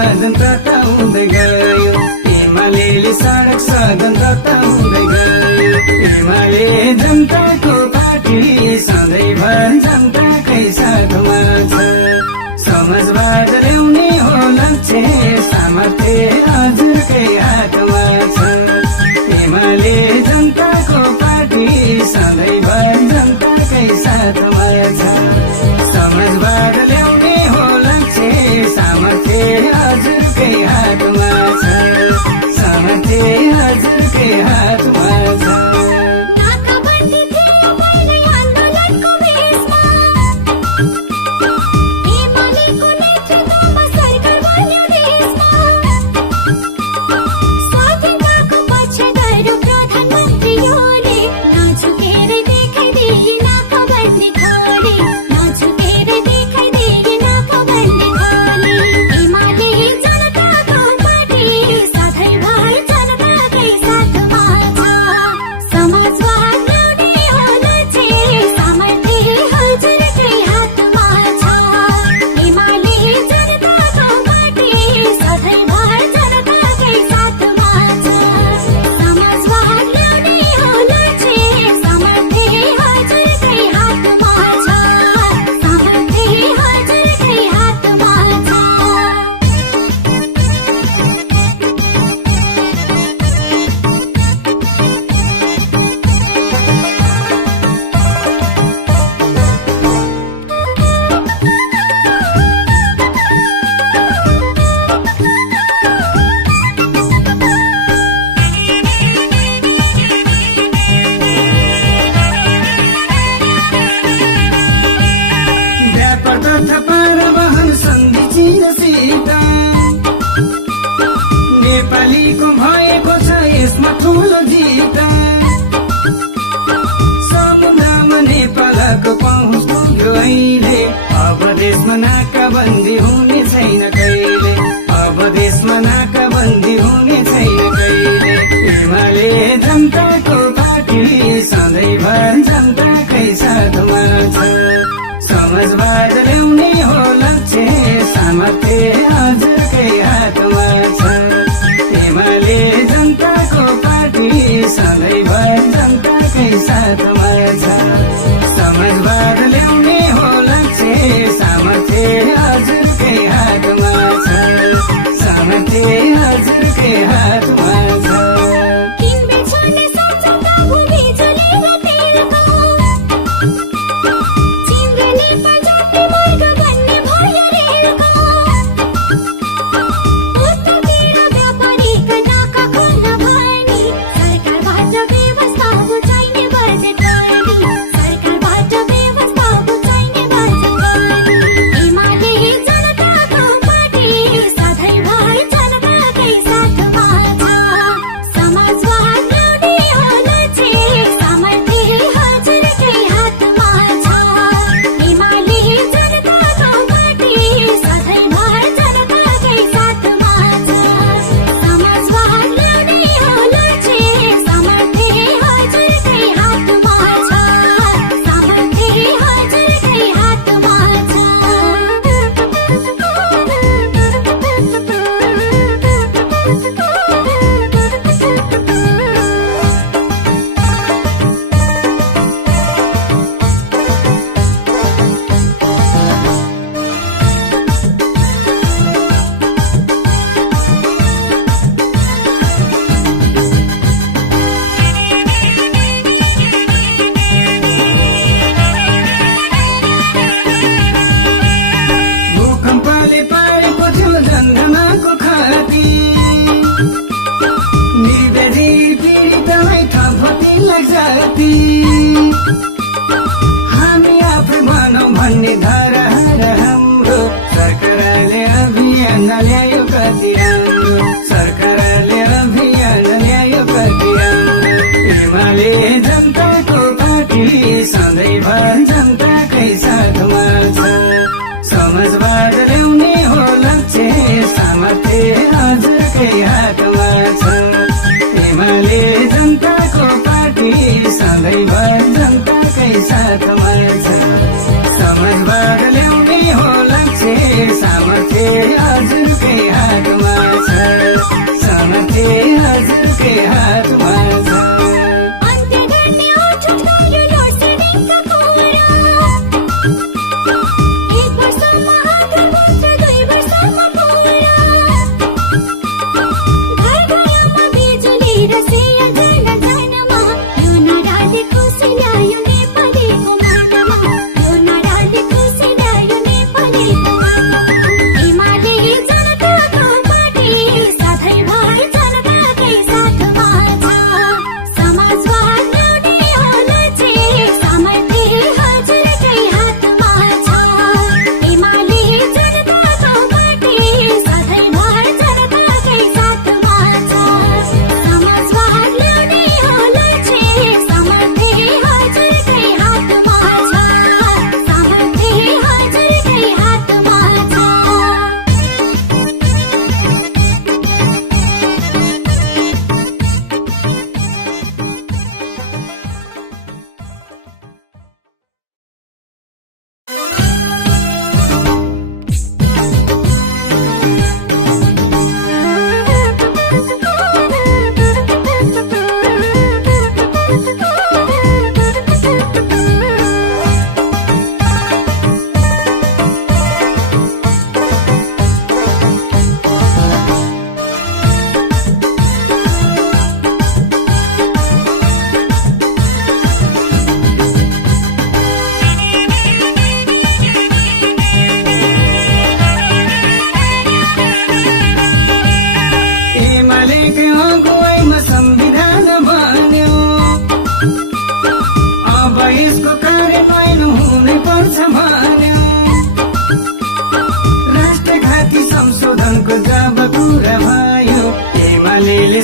साधन तताउँदै गयो, एमाले सडक साधन तताउँदै गयो। एमाले जनताको पार्टी सधैँभर जनताकै साथमा छ। समाजवाद ल्याउने हो लक्ष्य, सामर्थ्य हजुरकै हातमा छ। एमाले जनताको पार्टी सधैँभर जनताकै साथमा छ। समाजवाद ल्याउने हो लक्ष्य, सामर्थ्य हजुरकै हातमा छ। सामर्थ्य हजुरकै हातमा छ। नेपालीको भएको छ यसमा ठुलो जित। समुद्रमा नेपालको पहुँच पुग्यो अहिले, अब देशमा नाकाबन्दी हुने छैन कहिले। अब देशमा नाकाबन्दी हुने छैन कहिले। एमाले जनताको पार्टी सधैँभर जनताकै साथमा छ। समाजवाद ल्याउने हो लक्ष्य, सामर्थ्य हजुरकै हातमा छ। एमाले जनताको पार्टी सधैँभर जनताकै साथमा छ। समाजवाद ल्याउने हो लक्ष्य, सामर्थ्य हजुरकै हातमा छ। सामर्थ्य हजुरकै हातमा छ। हामी आफै भनौँ भन्ने धारा हाम्रो सरकारले अभियान ल्यायो कति राम्रो। सरकारले अभियान ल्यायो कति राम्रो। एमाले जनताको पार्टी सधैँभर जनताकै साथमा छ। समाजवाद ल्याउने हो लक्ष्य, सामर्थ्य हजुरकै हातमा छ। एमाले जनताको पार्टी सधैँभर जनताकै साथमा छ। समाजवाद ल्याउने हो लक्ष्य, सामर्थ्य हजुरकै हात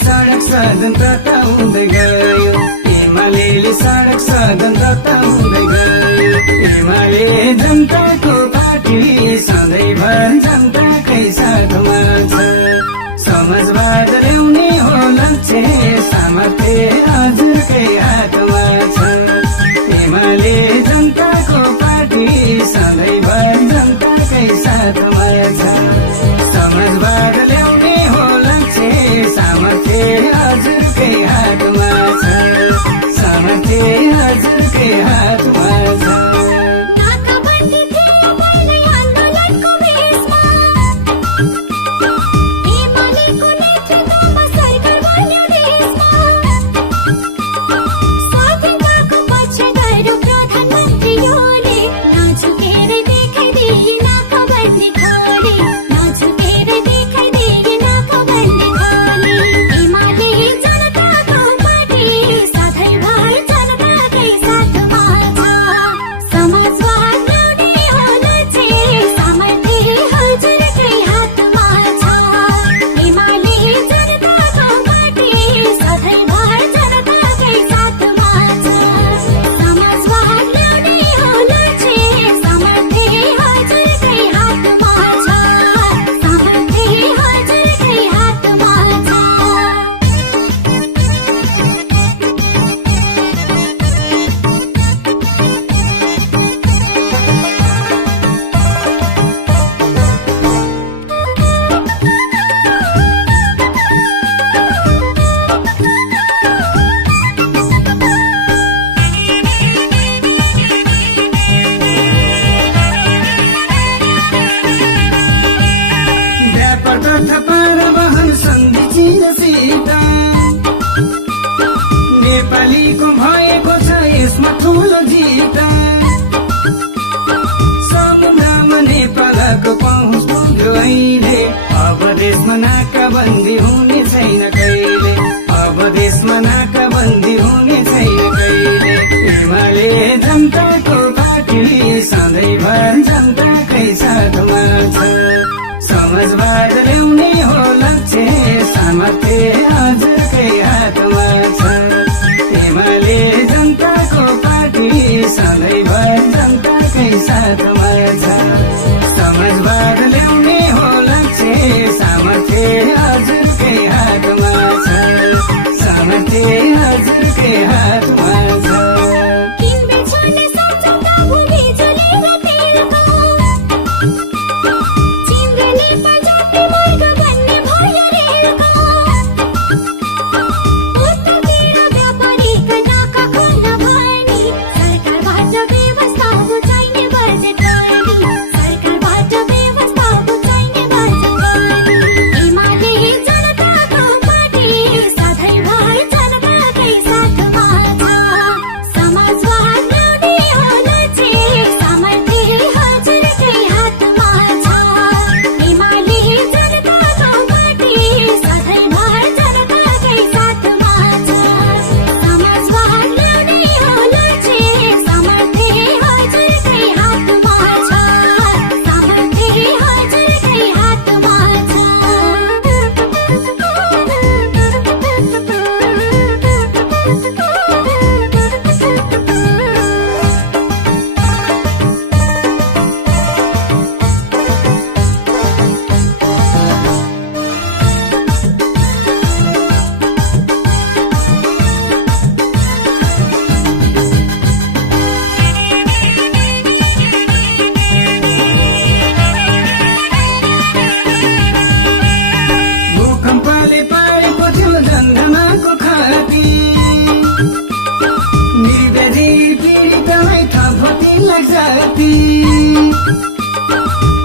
सडक स्वतन्त्रता हुँदै गयो एमाले सडक स्वतन्त्रता हुँदै गयो एमाले जनताको पार्टी सधैँभर जनताकै साथमा छ समाजवाद ल्याउने हो लक्ष्य सामर्थ्य हजुरकै हातमा छ एमाले जनताको पार्टी सधैँभर जनताकै साथमा छ समाजवाद ल्याउने हो लक्ष्य सामर्थ्य हजुरकै हातमा छ सामर्थ्य हजुरकै हातमा छ नेपालीको भएको छ यसमा ठुलो जित समुद्रमा नेपालको पहुँच पुग्यो अहिले अब देशमा नाकाबन्दी हुने छैन कहिले अब देशमा नाकाबन्दी हुने छैन कहिले एमाले जनताको पार्टी सधैँभर जनताकै साथमा छ समाजवाद ल्याउने हो लक्ष्य सामर्थ्य हजुरकै हातमा छ एमाले जनताको पार्टी सधैँभर जनताकै साथमा छ समाजवाद ल्याउने हो लक्ष्य सामर्थ्य हजुरकै हातमा छ सामर्थ्य हजुरकै हातमा छ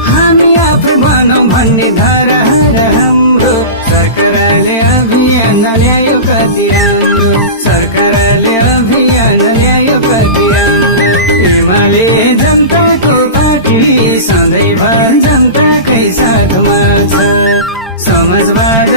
हामी आफै भनौँ भन्ने धाराहरू हाम्रो सरकारले अभियान ल्यायो कति राम्रो सरकारले अभियान ल्यायो कति राम्रो एमाले जनताको पार्टी सधैँभर जनताकै साथमा छ समाजवाद